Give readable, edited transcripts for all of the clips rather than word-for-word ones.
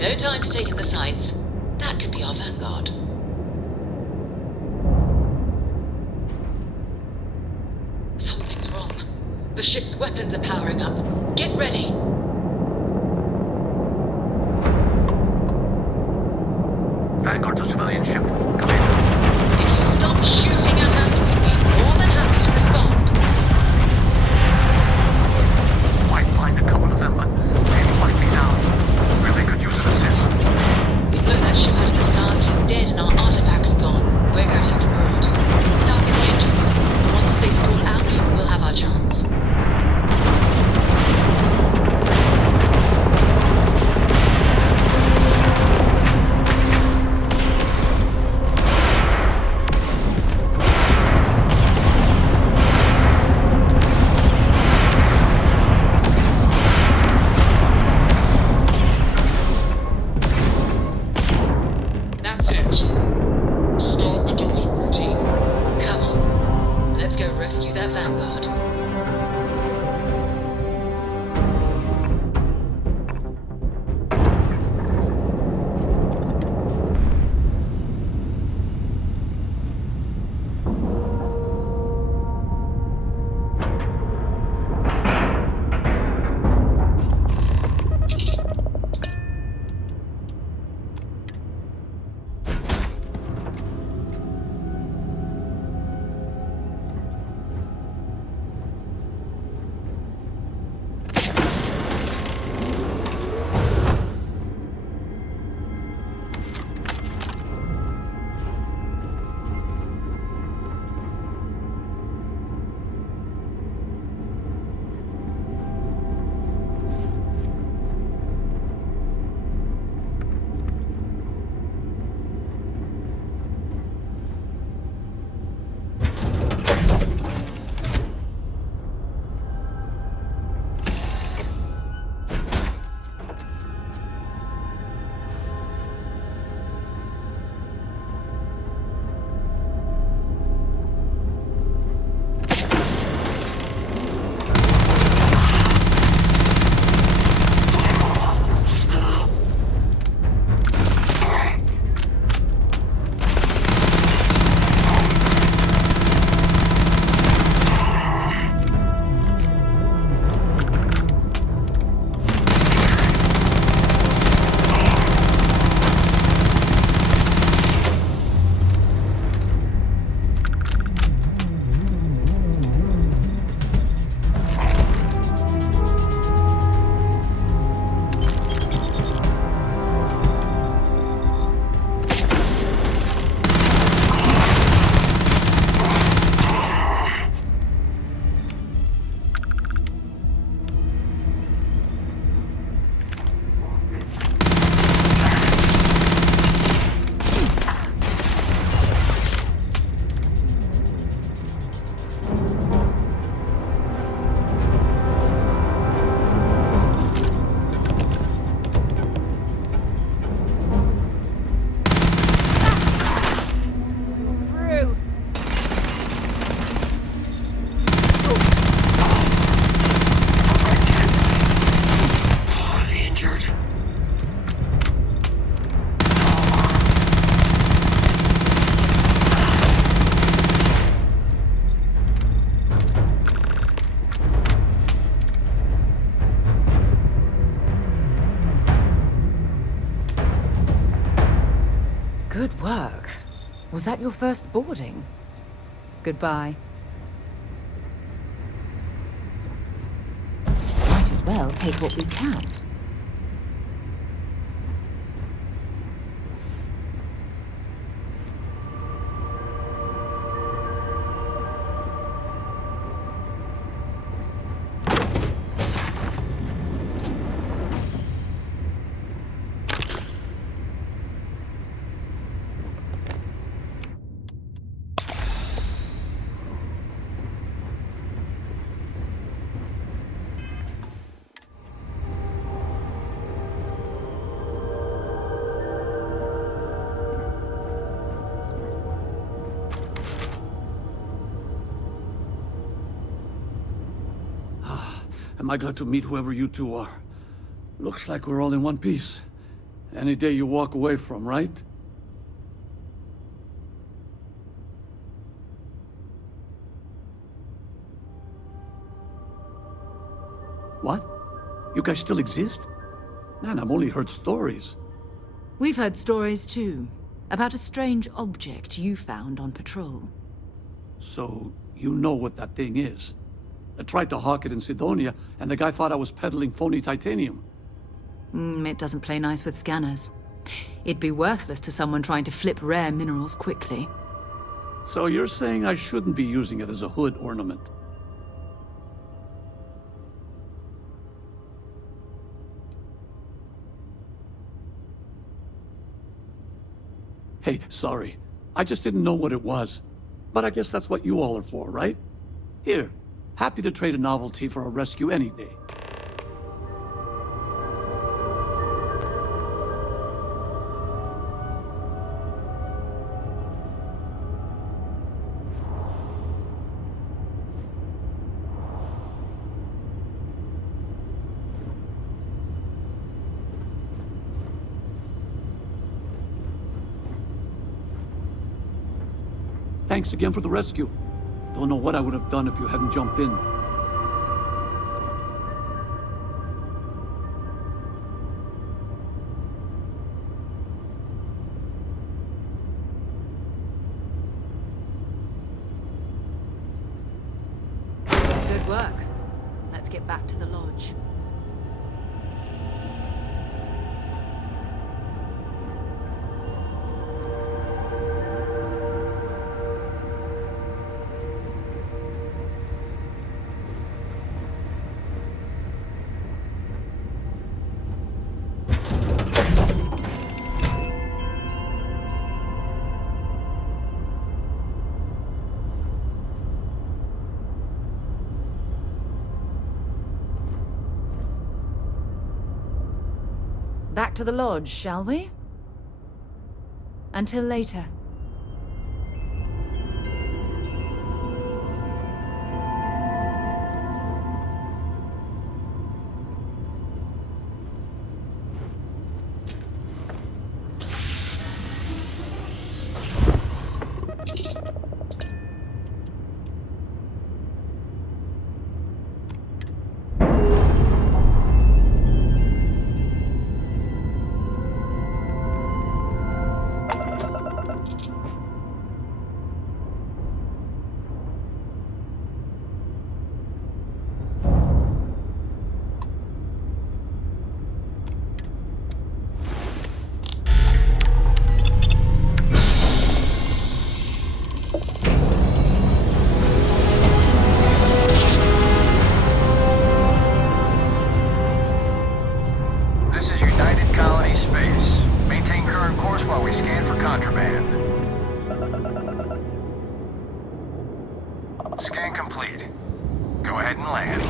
No time to take in the sights. That could be our vanguard. Something's wrong. The ship's weapons are powering up. Get ready! Vanguard to civilian ship. Come in. If you stop shooting at us, we'd be more than happy to respond. Might find a couple of them, but they might be down. Really could use an assist. We blew that ship out of the stars, he's dead, and our artifacts gone. We're going to have to board. Target the engines. Once they stall out, we'll have our chance. That's it. Start the docking routine. Come on. Let's go rescue that vanguard. Good work. Was that your first boarding? Goodbye. Might as well take what we can. Am I glad to meet whoever you two are. Looks like we're all in one piece. Any day you walk away from, right? What? You guys still exist? Man, I've only heard stories. We've heard stories too, about a strange object you found on patrol. So, you know what that thing is. I tried to hawk it in Sidonia, and the guy thought I was peddling phony titanium. It doesn't play nice with scanners. It'd be worthless to someone trying to flip rare minerals quickly. So you're saying I shouldn't be using it as a hood ornament? Hey, sorry. I just didn't know what it was. But I guess that's what you all are for, right? Here, happy to trade a novelty for a rescue any day. Thanks again for the rescue. Don't know what I would have done if you hadn't jumped in. Good work. Let's get back to the lodge. Back to the lodge, shall we? Until later. Scan complete. Go ahead and land.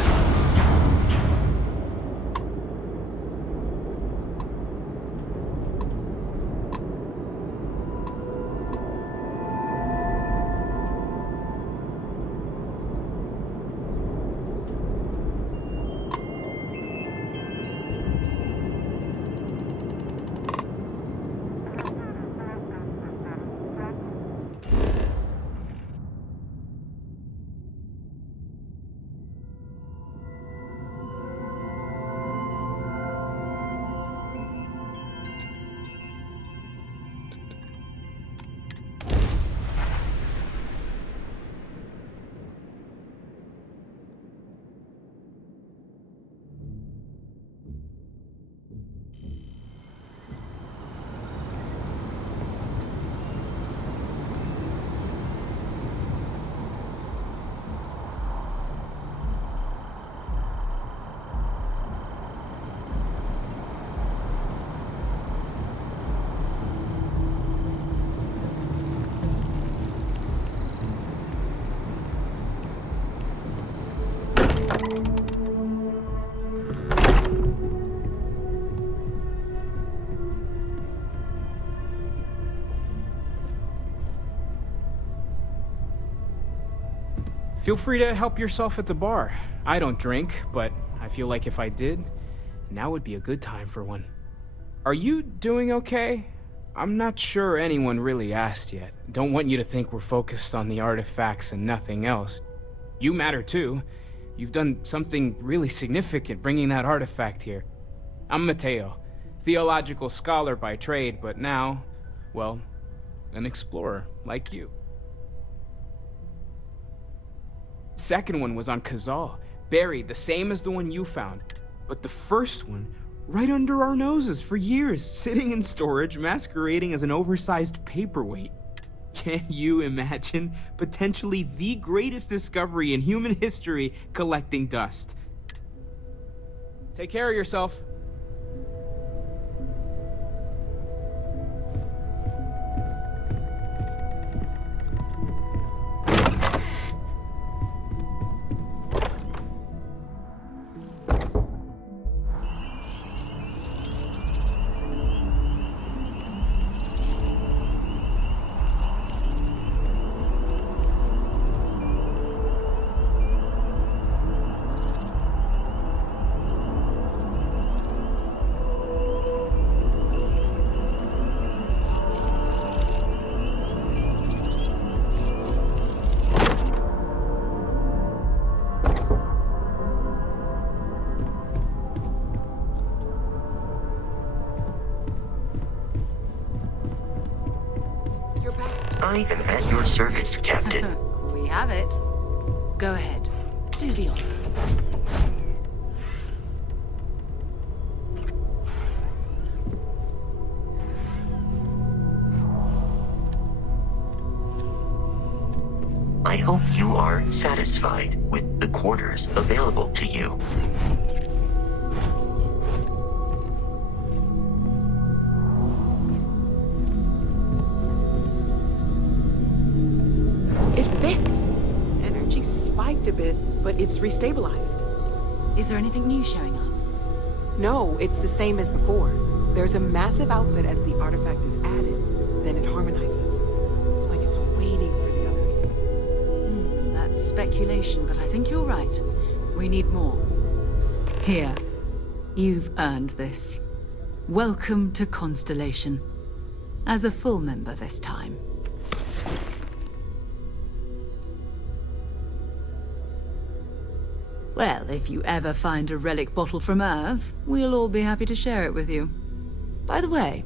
Feel free to help yourself at the bar. I don't drink, but I feel like if I did, now would be a good time for one. Are you doing okay? I'm not sure anyone really asked yet. Don't want you to think we're focused on the artifacts and nothing else. You matter too. You've done something really significant bringing that artifact here. I'm Mateo, theological scholar by trade, but now, well, an explorer like you. Second one was on Kazal, buried the same as the one you found. But the first one, right under our noses for years, sitting in storage, masquerading as an oversized paperweight. Can you imagine potentially the greatest discovery in human history collecting dust? Take care of yourself. I am at your service, Captain. We have it. Go ahead. Do the honors. I hope you are satisfied with the quarters available to you. It fits. Energy spiked a bit, but it's restabilized. Is there anything new showing up? No, it's the same as before. There's a massive output as the artifact is added, then it harmonizes. Like it's waiting for the others. That's speculation, but I think you're right. We need more. Here. You've earned this. Welcome to Constellation. As a full member this time. Well, if you ever find a relic bottle from Earth, we'll all be happy to share it with you. By the way,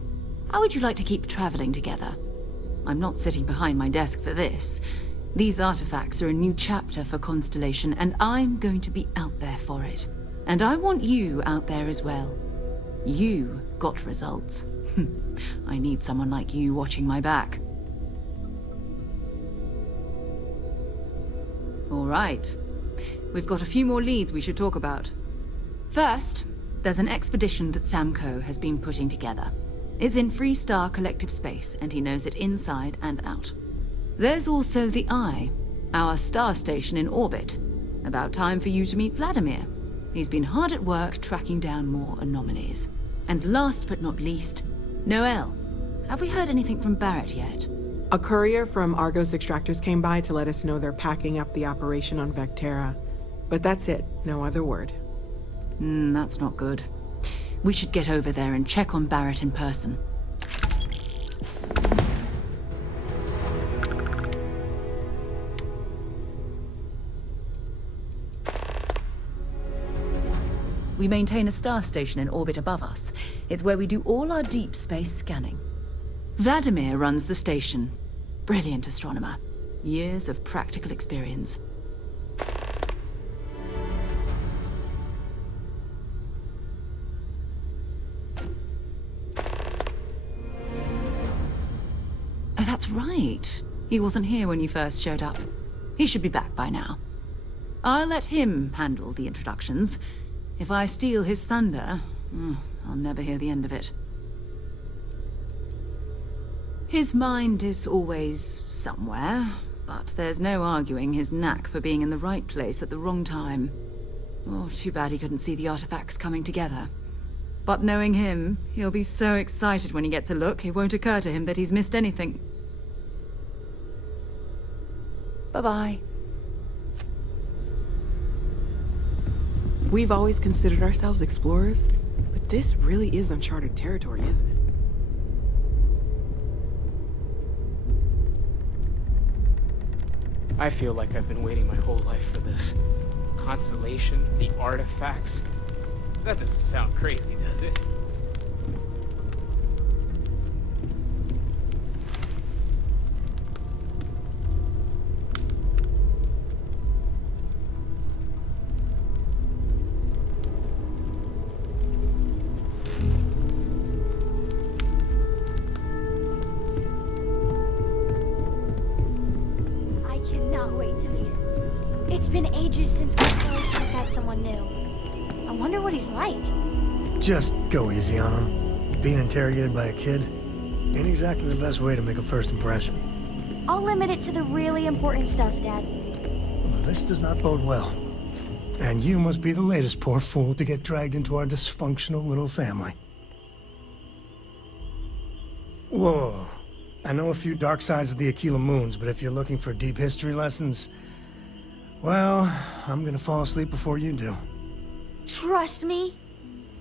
how would you like to keep traveling together? I'm not sitting behind my desk for this. These artifacts are a new chapter for Constellation, and I'm going to be out there for it. And I want you out there as well. You got results. I need someone like you watching my back. All right. We've got a few more leads we should talk about. First, there's an expedition that Samco has been putting together. It's in Freestar Collective Space, and he knows it inside and out. There's also the Eye, our star station in orbit. About time for you to meet Vladimir. He's been hard at work tracking down more anomalies. And last but not least, Noel. Have we heard anything from Barrett yet? A courier from Argos Extractors came by to let us know they're packing up the operation on Vectera. But that's it, no other word. That's not good. We should get over there and check on Barrett in person. We maintain a star station in orbit above us. It's where we do all our deep space scanning. Vladimir runs the station. Brilliant astronomer. Years of practical experience. Oh, that's right. He wasn't here when you first showed up. He should be back by now. I'll let him handle the introductions. If I steal his thunder, I'll never hear the end of it. His mind is always somewhere, but there's no arguing his knack for being in the right place at the wrong time. Oh, too bad he couldn't see the artifacts coming together. But knowing him, he'll be so excited when he gets a look, it won't occur to him that he's missed anything. Bye-bye. We've always considered ourselves explorers, but This really is uncharted territory, isn't it? I feel like I've been waiting my whole life for this. Constellation, the artifacts. That doesn't sound crazy, does it? It's been ages since Constellation's had someone new. I wonder what he's like. Just go easy on him. Being interrogated by a kid ain't exactly the best way to make a first impression. I'll limit it to the really important stuff, Dad. Well, this does not bode well. And you must be the latest poor fool to get dragged into our dysfunctional little family. Whoa. I know a few dark sides of the Akila moons, but if you're looking for deep history lessons, well, I'm gonna fall asleep before you do. Trust me.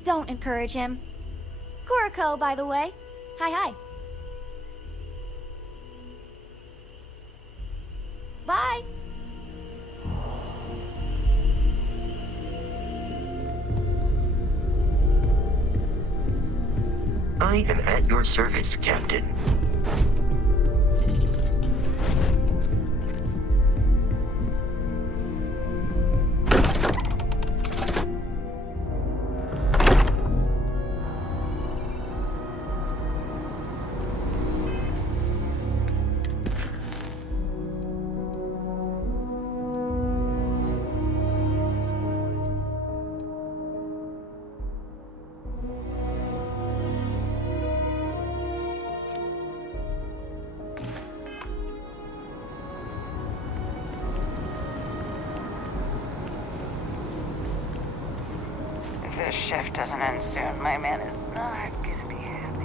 Don't encourage him. Kuriko, by the way. Hi. Bye. I am at your service, Captain. If this shift doesn't end soon, my man is not gonna be happy.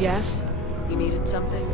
Yes? You needed something?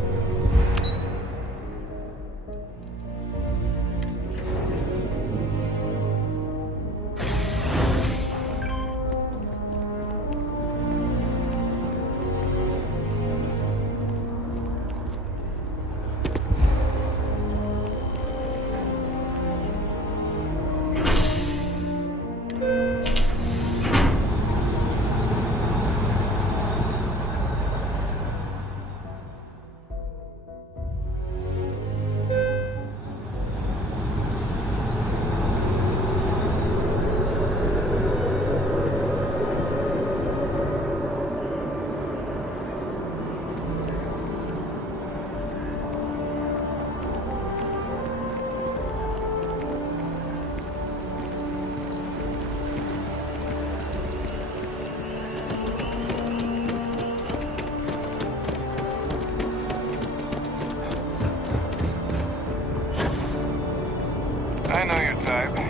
I know your type.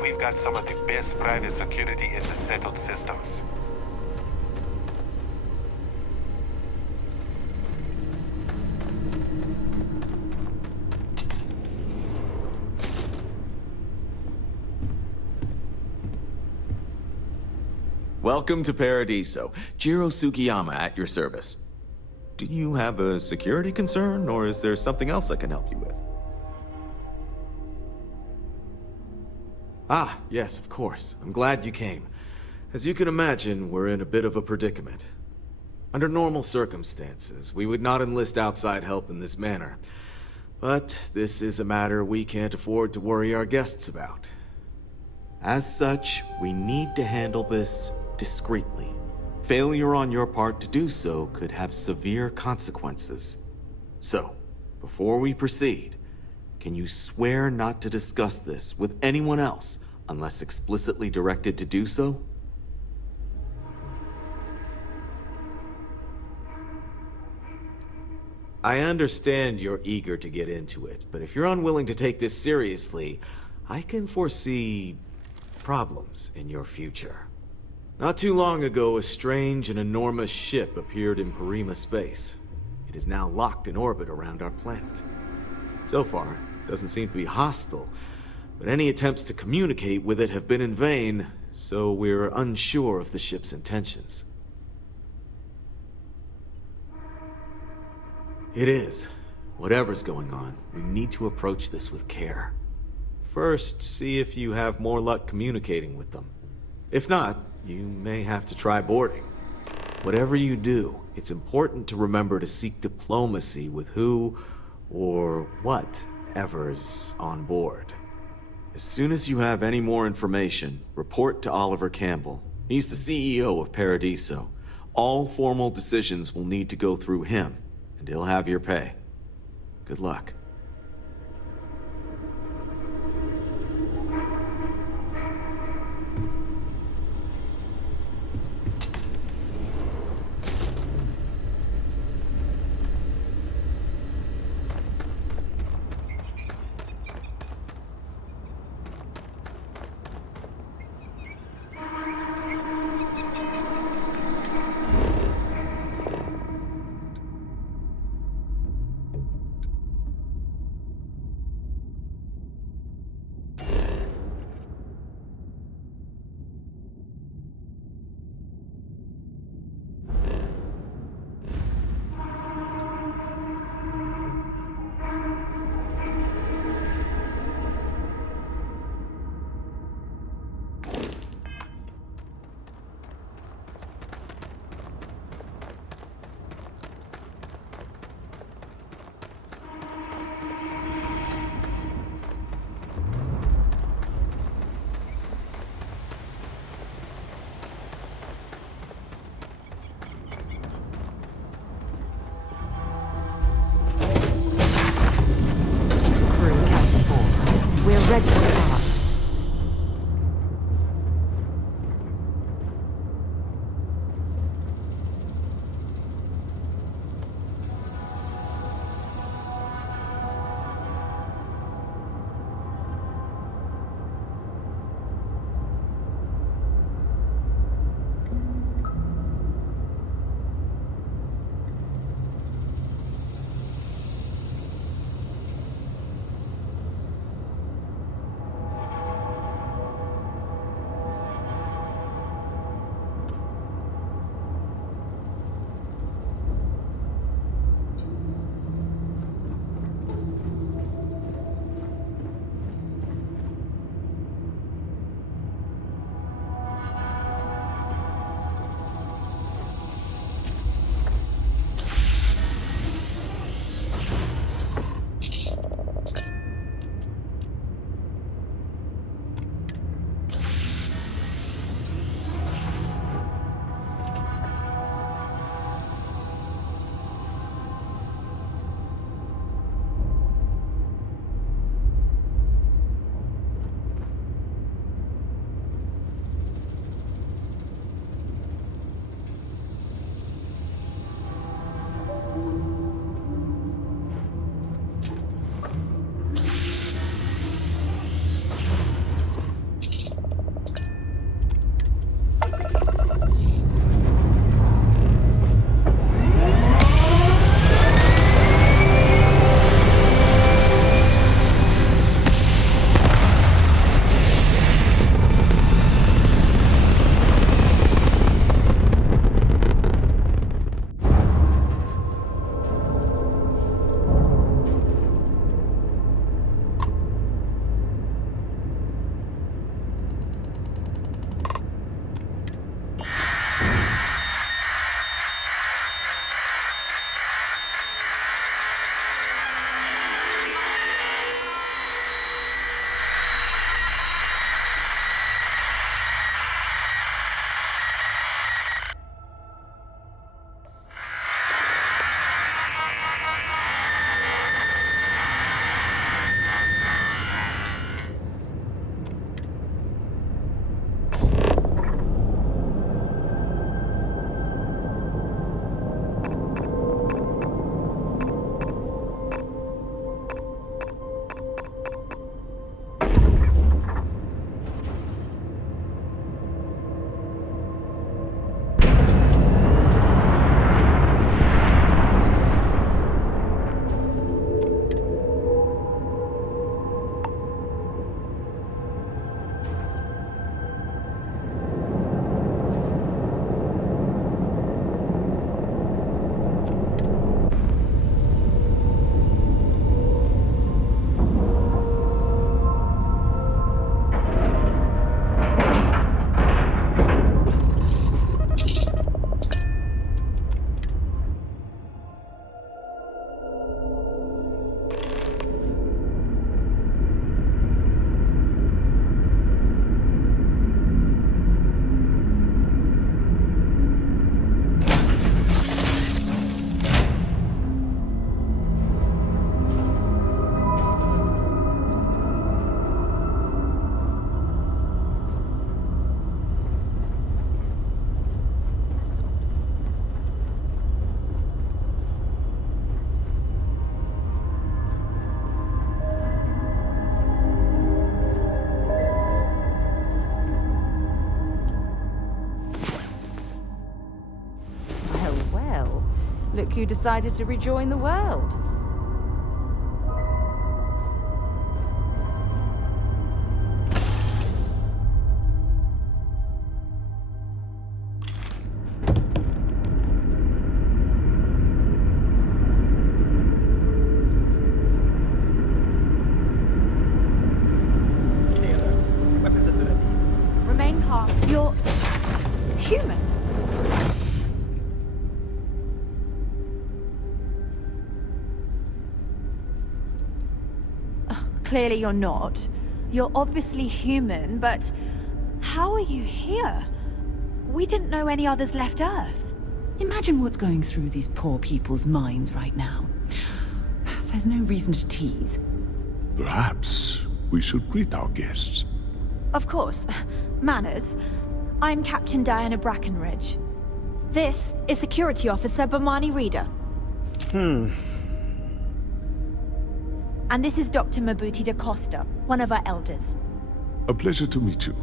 We've got some of the best private security in the settled systems. Welcome to Paradiso. Jiro Sugiyama at your service. Do you have a security concern, or is there something else I can help you with? Ah, yes, of course. I'm glad you came. As you can imagine, we're in a bit of a predicament. Under normal circumstances, we would not enlist outside help in this manner. But this is a matter we can't afford to worry our guests about. As such, we need to handle this discreetly. Failure on your part to do so could have severe consequences. So, before we proceed, can you swear not to discuss this with anyone else unless explicitly directed to do so? I understand you're eager to get into it, but if you're unwilling to take this seriously, I can foresee problems in your future. Not too long ago, a strange and enormous ship appeared in Parima space. It is now locked in orbit around our planet. So far, it doesn't seem to be hostile, but any attempts to communicate with it have been in vain, so we're unsure of the ship's intentions. It is. Whatever's going on, we need to approach this with care. First, see if you have more luck communicating with them. If not, you may have to try boarding. Whatever you do, it's important to remember to seek diplomacy with who or whatever's on board. As soon as you have any more information, report to Oliver Campbell. He's the CEO of Paradiso. All formal decisions will need to go through him, and he'll have your pay. Good luck. Look who decided to rejoin the world. Remain calm. You're human. Clearly you're not. You're obviously human, but how are you here? We didn't know any others left Earth. Imagine what's going through these poor people's minds right now. There's no reason to tease. Perhaps we should greet our guests. Of course. Manners. I'm Captain Diana Brackenridge. This is Security Officer Bomani Reader. And this is Dr. Mabuti da Costa, one of our elders. A pleasure to meet you.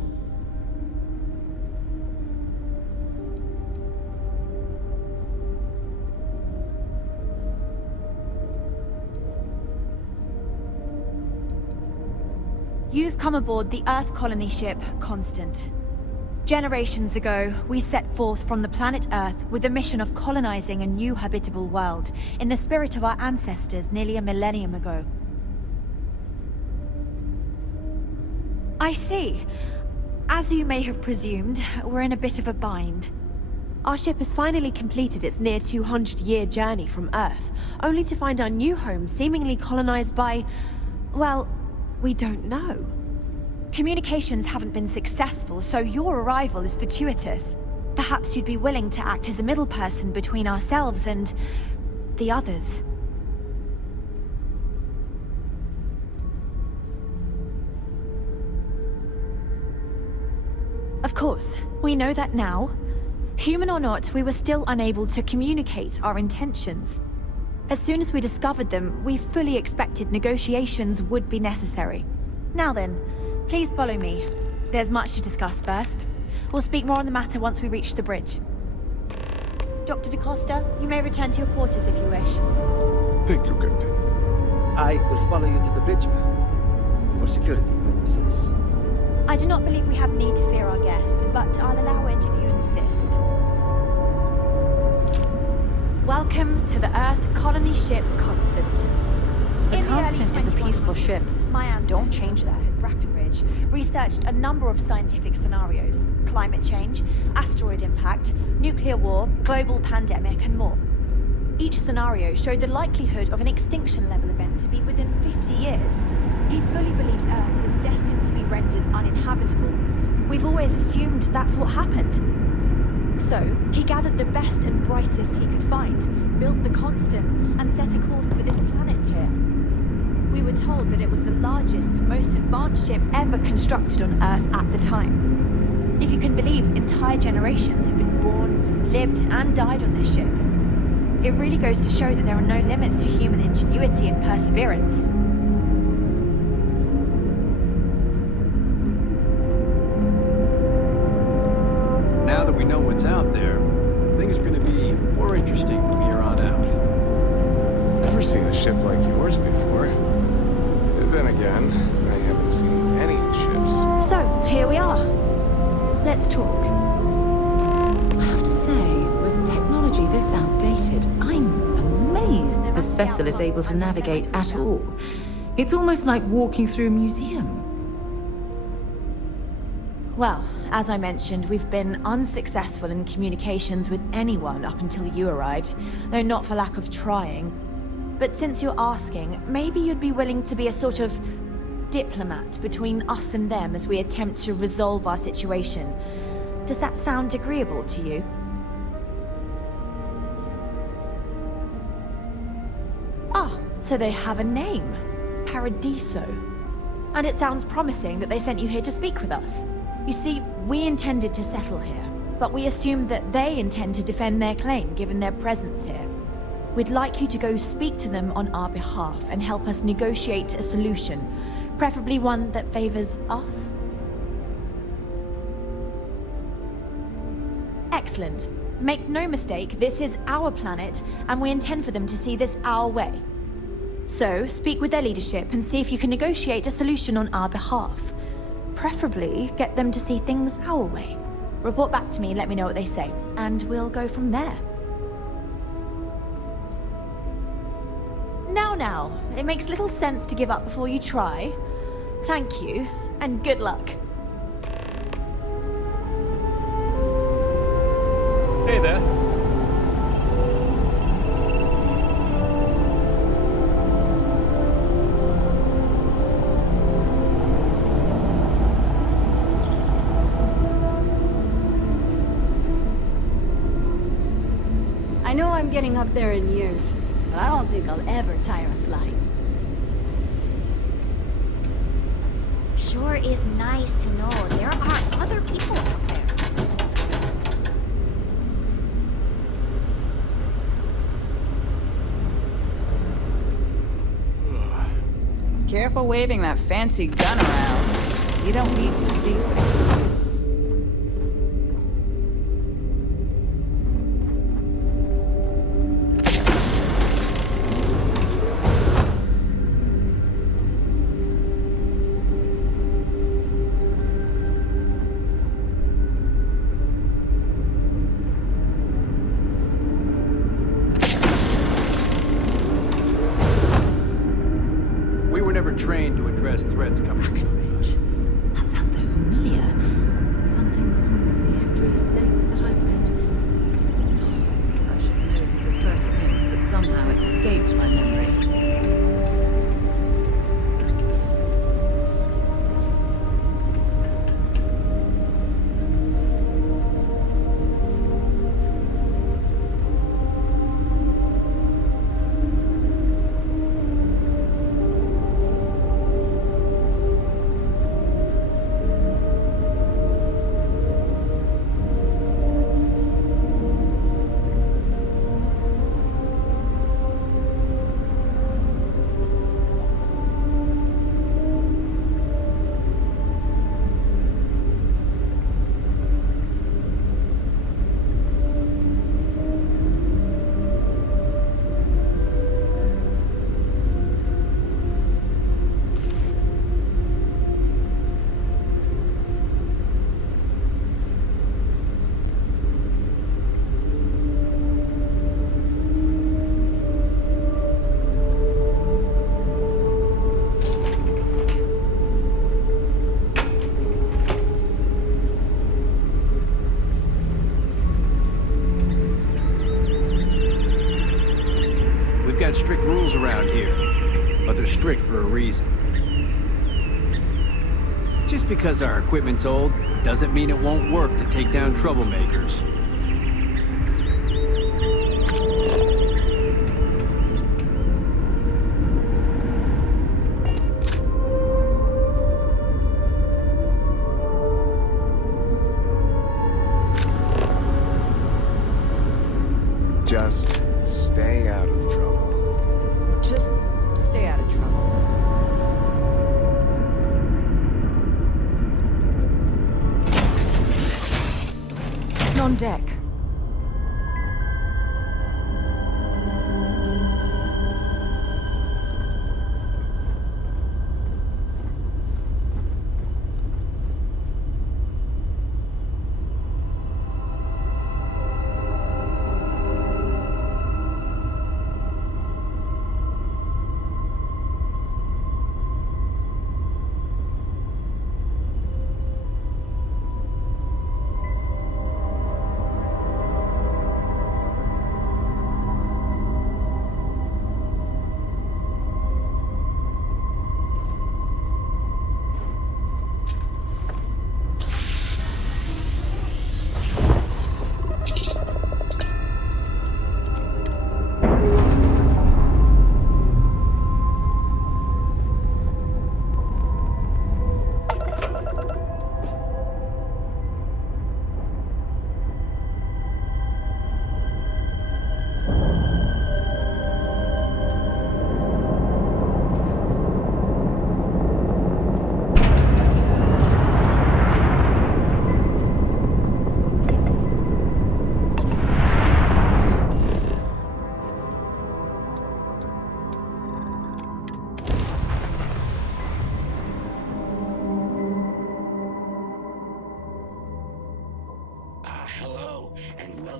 You've come aboard the Earth colony ship, Constant. Generations ago, we set forth from the planet Earth with the mission of colonizing a new habitable world, in the spirit of our ancestors nearly a millennium ago. I see. As you may have presumed, we're in a bit of a bind. Our ship has finally completed its near 200-year journey from Earth, only to find our new home seemingly colonized by... well, we don't know. Communications haven't been successful, so your arrival is fortuitous. Perhaps you'd be willing to act as a middle person between ourselves and... the others. Of course, we know that now. Human or not, we were still unable to communicate our intentions. As soon as we discovered them, we fully expected negotiations would be necessary. Now then, please follow me. There's much to discuss first. We'll speak more on the matter once we reach the bridge. Dr. da Costa, you may return to your quarters if you wish. Thank you, Captain. I will follow you to the bridge, ma'am, for security purposes. I do not believe we have need to fear our guest, but I'll allow it if you insist. Welcome to the Earth colony ship Constant. The Constant is a peaceful ship. My ancestor, Don't change that. Brackenridge, researched a number of scientific scenarios: climate change, asteroid impact, nuclear war, global pandemic, and more. Each scenario showed the likelihood of an extinction-level event to be within 50 years. He fully believed Earth was destined to be rendered uninhabitable. We've always assumed that's what happened. So, he gathered the best and brightest he could find, built the Constant, and set a course for this planet here. We were told that it was the largest, most advanced ship ever constructed on Earth at the time. If you can believe, entire generations have been born, lived, and died on this ship. It really goes to show that there are no limits to human ingenuity and perseverance. Now that we know what's out there, things are going to be more interesting from here on out. Never seen a ship like yours before. Then again, I haven't seen any ships. So, here we are. Let's talk. I have to say, with technology this outdated, I'm amazed this vessel is able to navigate at all. It's almost like walking through a museum. Well, as I mentioned, we've been unsuccessful in communications with anyone up until you arrived, though not for lack of trying. But since you're asking, maybe you'd be willing to be a sort of diplomat between us and them as we attempt to resolve our situation. Does that sound agreeable to you? Ah, so they have a name. Paradiso. And it sounds promising that they sent you here to speak with us. You see, we intended to settle here, but we assumed that they intend to defend their claim given their presence here. We'd like you to go speak to them on our behalf and help us negotiate a solution, preferably one that favors us. Excellent. Make no mistake, this is our planet, and we intend for them to see this our way. So, speak with their leadership and see if you can negotiate a solution on our behalf. Preferably, get them to see things our way. Report back to me and let me know what they say, and we'll go from there. Now, it makes little sense to give up before you try. Thank you, and good luck. Hey there. I know I'm getting up there in years, but I don't think I'll ever tire of flying. Sure is nice to know there are other people out there. Careful waving that fancy gun around. You don't need to see it. Trained to address threats coming from range. That sounds so familiar. Something from history slates that I've read. No, I should know who this person is, but somehow it's escaped my memory. We've got strict rules around here, but they're strict for a reason. Just because our equipment's old doesn't mean it won't work to take down troublemakers. Just stay out of trouble. Just stay out of trouble. On deck.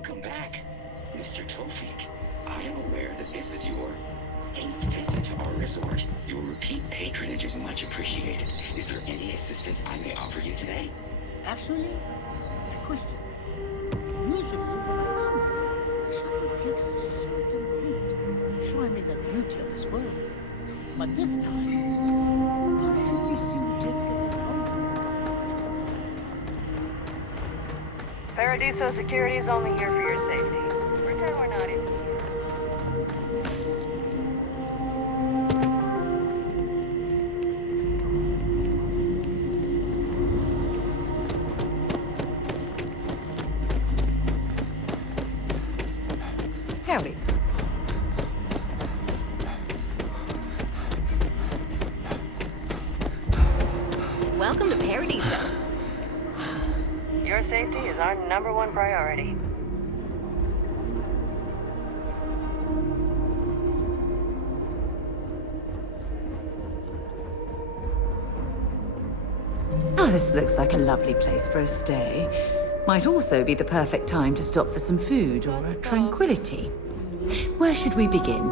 Welcome back, Mr. Tofik. I am aware that this is your 8th visit to our resort. Your repeat patronage is much appreciated. Is there any assistance I may offer you today? Actually, a question. Usually when I come here, the shuttle takes a certain route, showing me the beauty of this world. But this time, our entry seemed to take a longer. Paradiso security is only here for your safety. Pretend we're not even here. Howdy. Welcome to Paradiso. Your safety is our #1 priority. Oh, this looks like a lovely place for a stay. Might also be the perfect time to stop for some food or a tranquility. Where should we begin?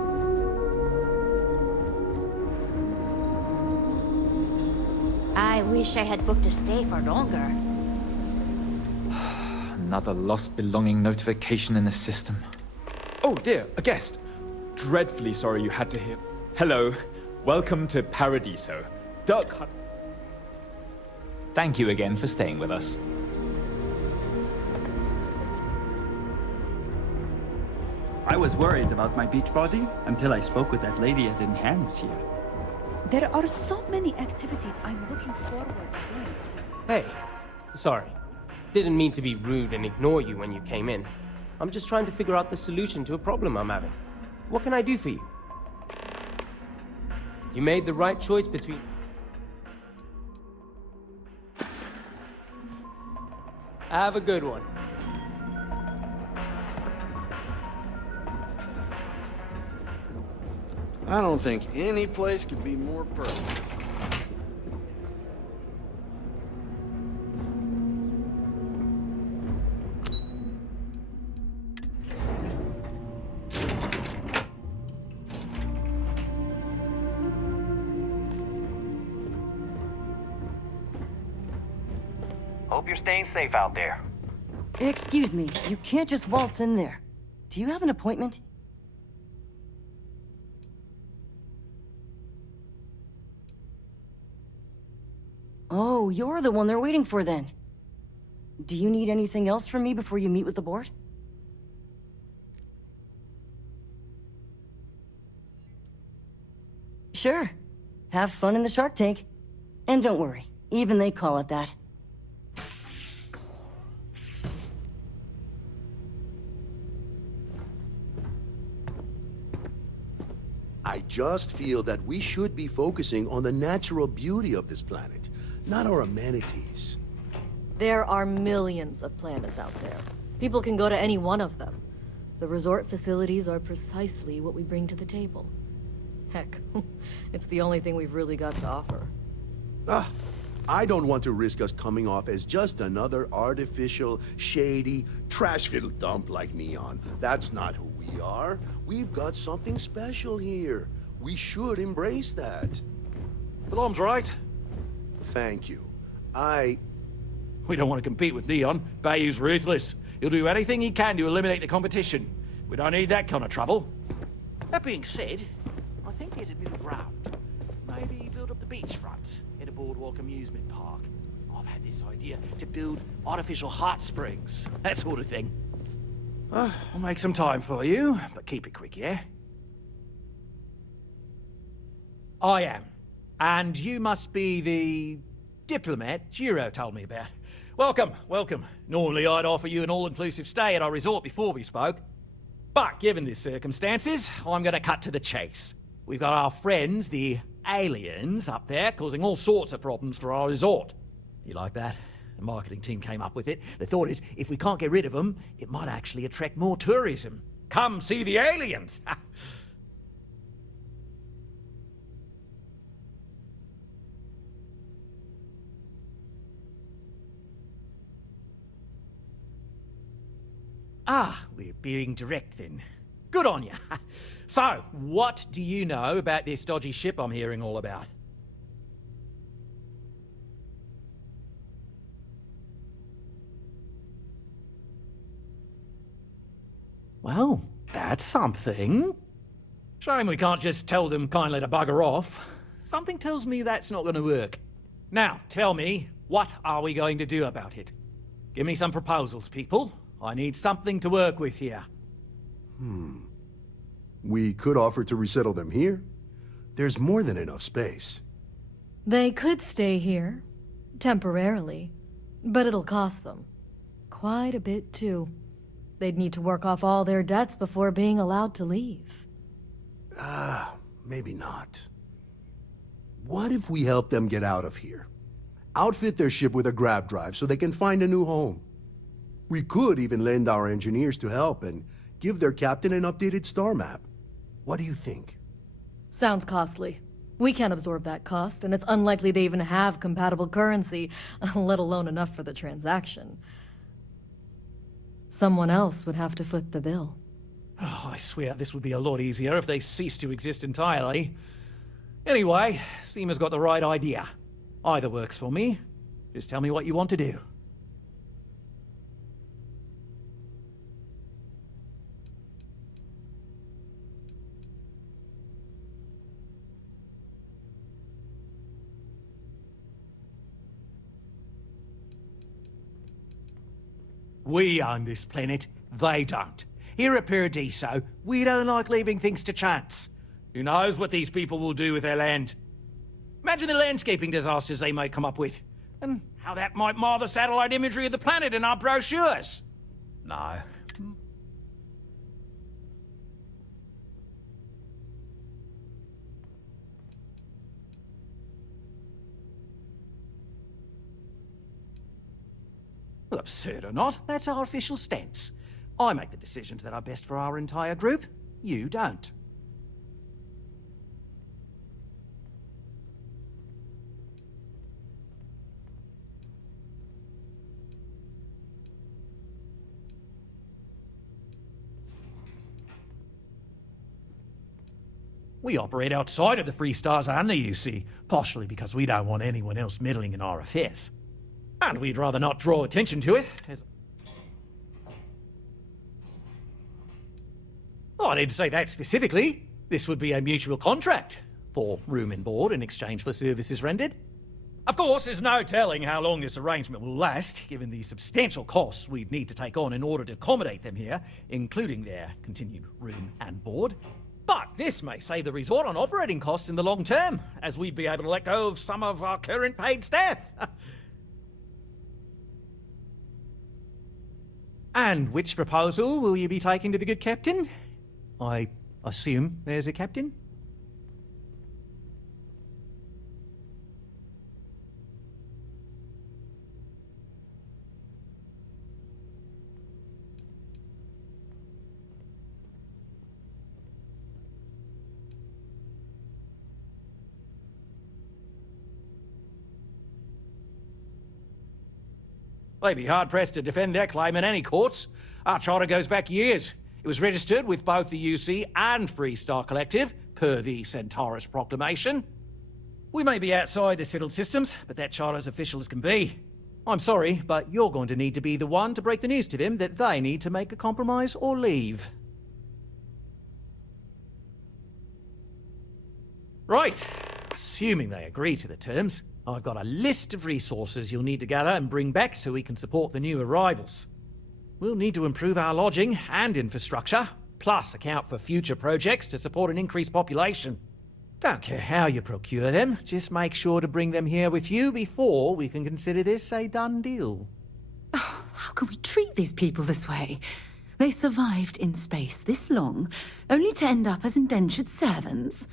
I wish I had booked a stay for longer. Another lost belonging notification in the system. Oh dear, a guest. Dreadfully sorry you had to hear. Hello, welcome to Paradiso. Duck Hunt. Thank you again for staying with us. I was worried about my beach body until I spoke with that lady at Enhance here. There are so many activities I'm looking forward to doing. Hey, sorry. Didn't mean to be rude and ignore you when you came in. I'm just trying to figure out the solution to a problem I'm having. What can I do for you? You made the right choice between... Have a good one. I don't think any place could be more perfect. Hope you're staying safe out there. Excuse me, you can't just waltz in there. Do you have an appointment? Oh, you're the one they're waiting for then. Do you need anything else from me before you meet with the board? Sure. Have fun in the shark tank. And don't worry, even they call it that. I just feel that we should be focusing on the natural beauty of this planet, not our amenities. There are millions of planets out there. People can go to any one of them. The resort facilities are precisely what we bring to the table. Heck, it's the only thing we've really got to offer. I don't want to risk us coming off as just another artificial, shady, trash-filled dump like Neon. That's not who we are. We've got something special here. We should embrace that. Alarm's right. Thank you. We don't want to compete with Neon. Bayou's ruthless. He'll do anything he can to eliminate the competition. We don't need that kind of trouble. That being said, I think there's a middle ground. Maybe build up the beachfront in a boardwalk amusement park. I've had this idea to build artificial hot springs, that sort of thing. I'll make some time for you, but keep it quick, yeah? I am. And you must be the diplomat Jiro told me about. Welcome, welcome. Normally I'd offer you an all-inclusive stay at our resort before we spoke. But given the circumstances, I'm gonna cut to the chase. We've got our friends, the aliens, up there causing all sorts of problems for our resort. You like that? The marketing team came up with it. The thought is, if we can't get rid of them, it might actually attract more tourism. Come see the aliens! Ah, we're being direct then. Good on you. So, what do you know about this dodgy ship I'm hearing all about? Well, that's something. Shame we can't just tell them kindly to bugger off. Something tells me that's not going to work. Now, tell me, what are we going to do about it? Give me some proposals, people. I need something to work with here. We could offer to resettle them here. There's more than enough space. They could stay here, temporarily, but it'll cost them. Quite a bit, too. They'd need to work off all their debts before being allowed to leave. Maybe not. What if we help them get out of here? Outfit their ship with a grav drive so they can find a new home. We could even lend our engineers to help and give their captain an updated star map. What do you think? Sounds costly. We can't absorb that cost, and it's unlikely they even have compatible currency, let alone enough for the transaction. Someone else would have to foot the bill. Oh, I swear this would be a lot easier if they ceased to exist entirely. Anyway, Seema's got the right idea. Either works for me. Just tell me what you want to do. We own this planet, they don't. Here at Paradiso, we don't like leaving things to chance. Who knows what these people will do with their land? Imagine the landscaping disasters they might come up with, and how that might mar the satellite imagery of the planet in our brochures. No. Well, absurd or not, that's our official stance. I make the decisions that are best for our entire group. You don't. We operate outside of the Free Stars only, you see, partially because we don't want anyone else meddling in our affairs. And we'd rather not draw attention to it, as... Oh, I didn't say that specifically. This would be a mutual contract for room and board in exchange for services rendered. Of course, there's no telling how long this arrangement will last, given the substantial costs we'd need to take on in order to accommodate them here, including their continued room and board. But this may save the resort on operating costs in the long term, as we'd be able to let go of some of our current paid staff. And which proposal will you be taking to the good captain? I assume there's a captain? They'd be hard-pressed to defend their claim in any courts. Our charter goes back years. It was registered with both the UC and Free Star Collective, per the Centaurus Proclamation. We may be outside the settled systems, but that charter's official as can be. I'm sorry, but you're going to need to be the one to break the news to them that they need to make a compromise or leave. Right. Assuming they agree to the terms, I've got a list of resources you'll need to gather and bring back so we can support the new arrivals. We'll need to improve our lodging and infrastructure, plus account for future projects to support an increased population. Don't care how you procure them, just make sure to bring them here with you before we can consider this a done deal. Oh, how can we treat these people this way? They survived in space this long, only to end up as indentured servants.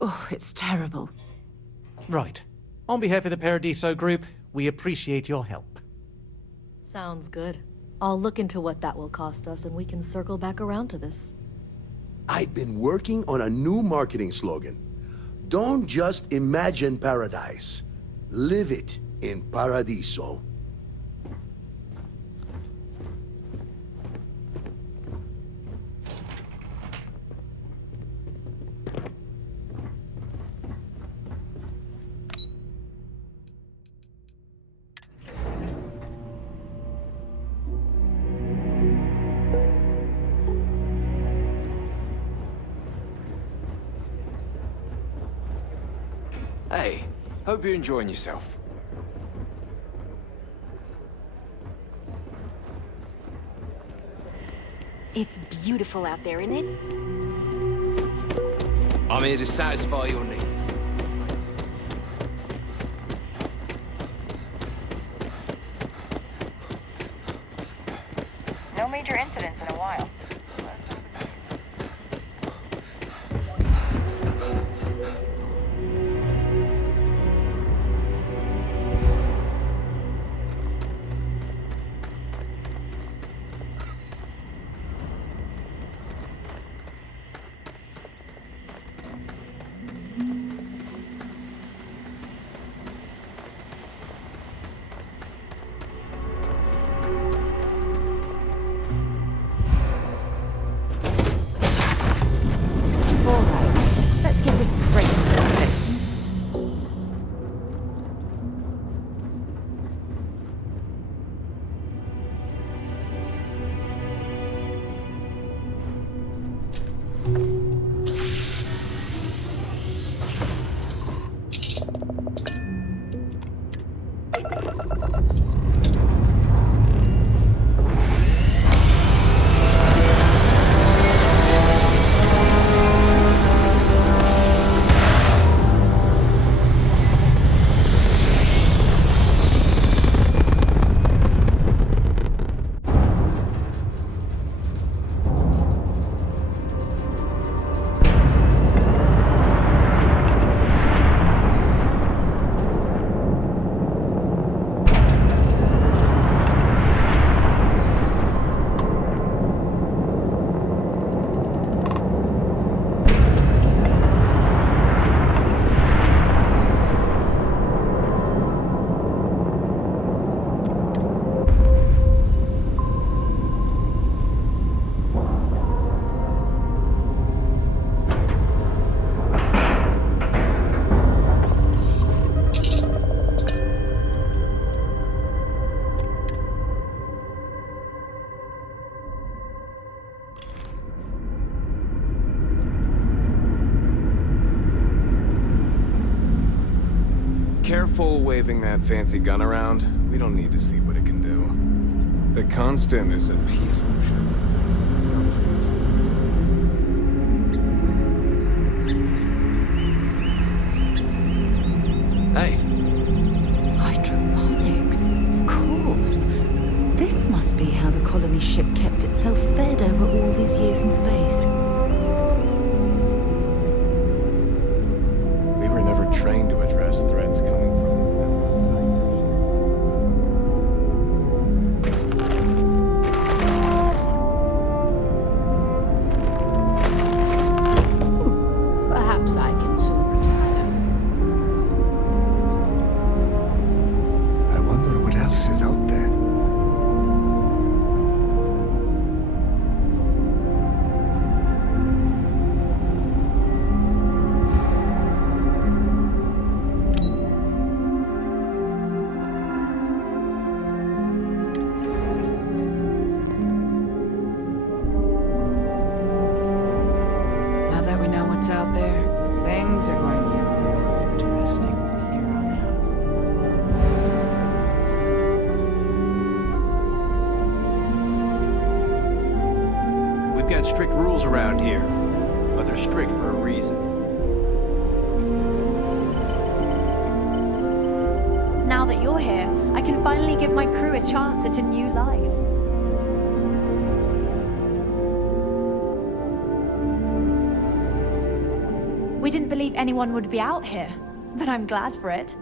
Oh, it's terrible. Right. On behalf of the Paradiso group, we appreciate your help. Sounds good. I'll look into what that will cost us and we can circle back around to this. I've been working on a new marketing slogan. Don't just imagine paradise. Live it in Paradiso. Hope you're enjoying yourself. It's beautiful out there, isn't it? I'm here to satisfy your needs. No major incidents in a while. Careful waving that fancy gun around. We don't need to see what it can do. The Constant is a peaceful ship. Hey. Hydroponics, of course. This must be how the colony ship kept itself fed over all these years in space. We were never trained to address threats coming from outside. Perhaps I can soon retire. I wonder what else is out there. Now that we know what's out there, things are going to get more interesting from here on out. We've got strict rules around here, but they're strict for a reason. Now that you're here, I can finally give my crew a chance at a new life. We didn't believe anyone would be out here, but I'm glad for it.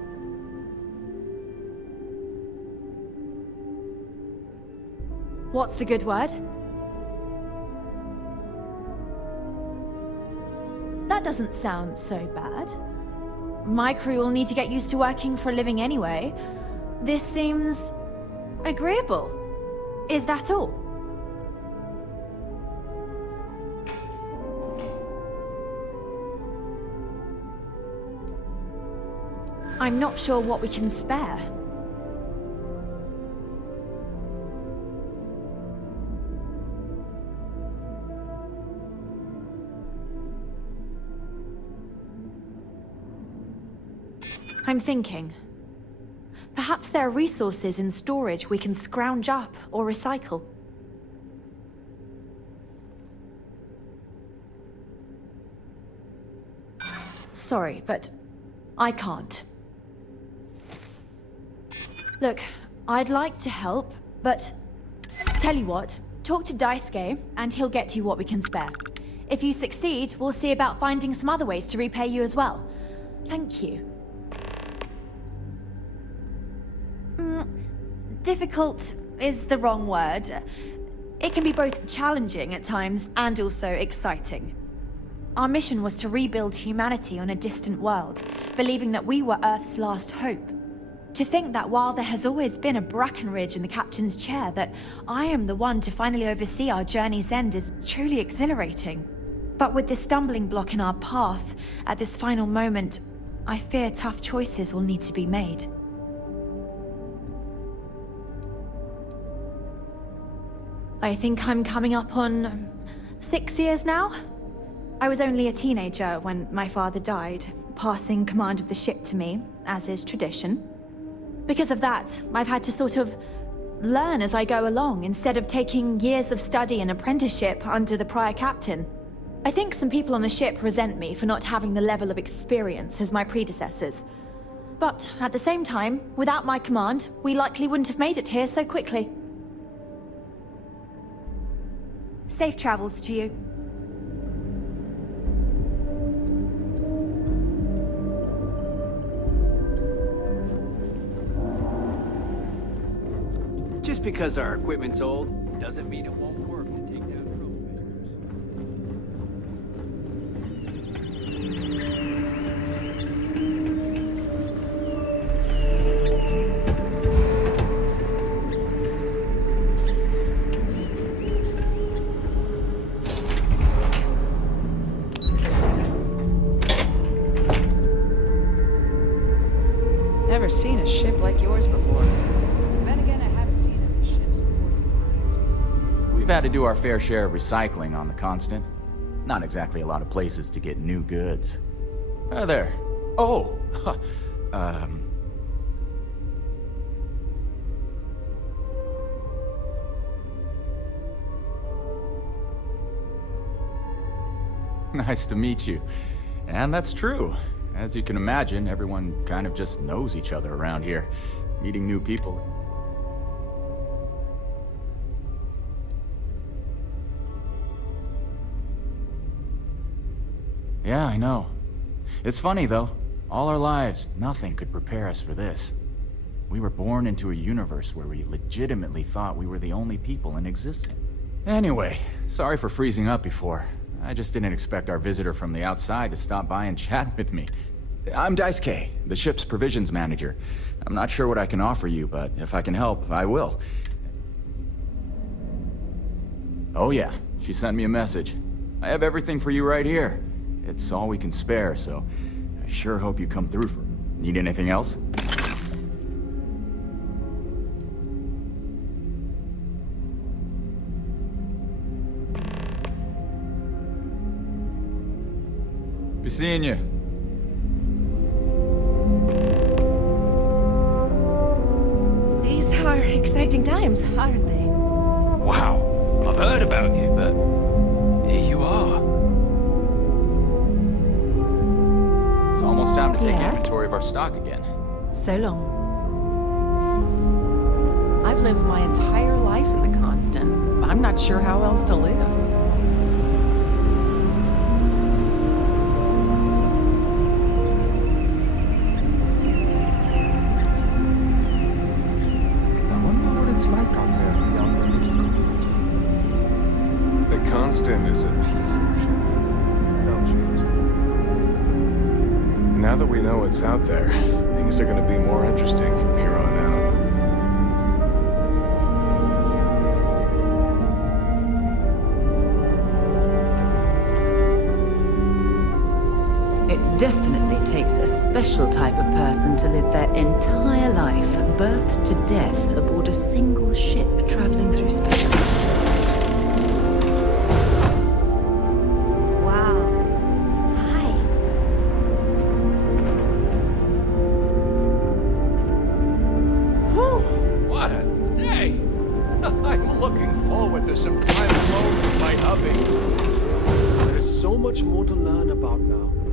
What's the good word? That doesn't sound so bad. My crew will need to get used to working for a living anyway. This seems agreeable. Is that all? I'm not sure what we can spare. I'm thinking. Perhaps there are resources in storage we can scrounge up or recycle. Sorry, but I can't. Look, I'd like to help, but tell you what, talk to Daisuke and he'll get you what we can spare. If you succeed, we'll see about finding some other ways to repay you as well. Thank you. Difficult is the wrong word. It can be both challenging at times and also exciting. Our mission was to rebuild humanity on a distant world, believing that we were Earth's last hope. To think that while there has always been a Brackenridge in the captain's chair, that I am the one to finally oversee our journey's end is truly exhilarating. But with this stumbling block in our path, at this final moment, I fear tough choices will need to be made. I think I'm coming up on 6 years now. I was only a teenager when my father died, passing command of the ship to me, as is tradition. Because of that, I've had to sort of learn as I go along, instead of taking years of study and apprenticeship under the prior captain. I think some people on the ship resent me for not having the level of experience as my predecessors. But at the same time, without my command, we likely wouldn't have made it here so quickly. Safe travels to you. Just because our equipment's old, doesn't mean it won't work to take down Never seen a ship like yours before. Then again, I haven't seen any ships before. We've had to do our fair share of recycling on the Constant. Not exactly a lot of places to get new goods. There. Oh! Nice to meet you. And that's true. As you can imagine, everyone kind of just knows each other around here. Meeting new people. Yeah, I know. It's funny, though. All our lives, nothing could prepare us for this. We were born into a universe where we legitimately thought we were the only people in existence. Anyway, sorry for freezing up before. I just didn't expect our visitor from the outside to stop by and chat with me. I'm Daisuke, the ship's provisions manager. I'm not sure what I can offer you, but if I can help, I will. Oh yeah, she sent me a message. I have everything for you right here. It's all we can spare, so I sure hope you come through for it. Need anything else? Be seeing you. These are exciting times, aren't they? Wow, I've heard about you, but here you are. It's almost time to take inventory of our stock again. So long. I've lived my entire life in the Constant. I'm not sure how else to live. Like out there beyond the little community. The Constant is a peaceful ship. Don't change it. Now that we know what's out there, things are going to be more interesting from here on out. It definitely takes a special type of person to live their entire life, birth to death, aboard a single ship traveling through space. Wow. Hi. looking forward to some time alone with my hubby. There is so much more to learn about now.